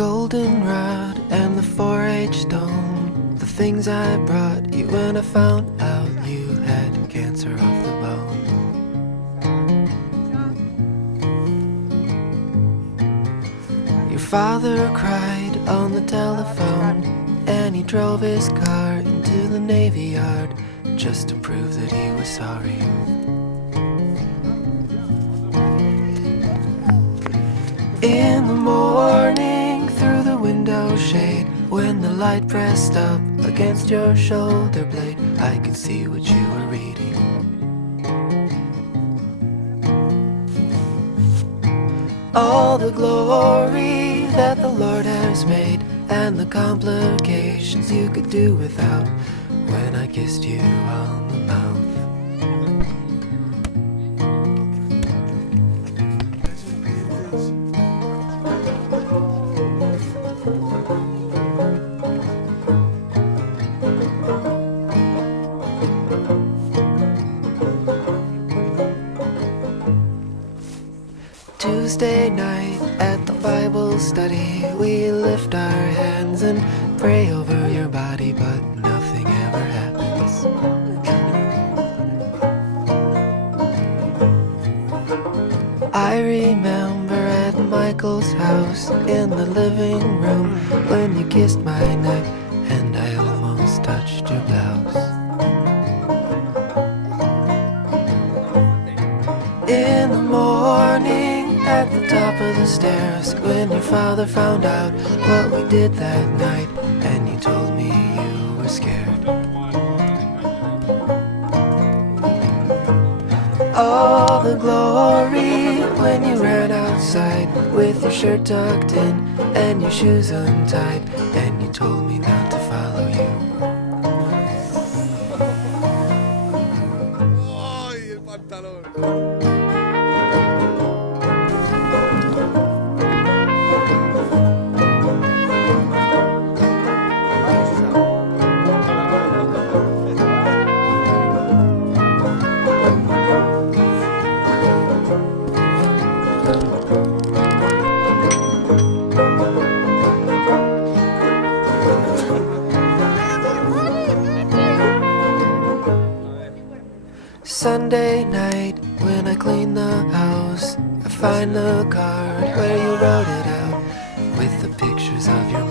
goldenrod and the 4-H stone, the things I brought you when I found out you had cancer of the bone. Your father cried on the telephone, and he drove his car into the Navy Yard just to prove that he was sorry. In the morning, through the window shade, when the light pressed up against your shoulder blade, I could see what you were reading. All the glory that the Lord has made, and the complications you could do without, when I kissed you on the mouth. Tuesday night at the Bible study, we lift our hands and pray over your body, but nothing ever happens. I remember at Michael's house in the living room when you kissed my neck and I almost touched your blouse. In the morning at the top of the stairs, when your father found out what we did that night, and you told me you were scared. All the glory when you ran outside with your shirt tucked in and your shoes untied, and you told me not to follow you. ¡Ay, el pantalón! Sunday night, when I clean the house, I find the card where you wrote it out with the pictures of your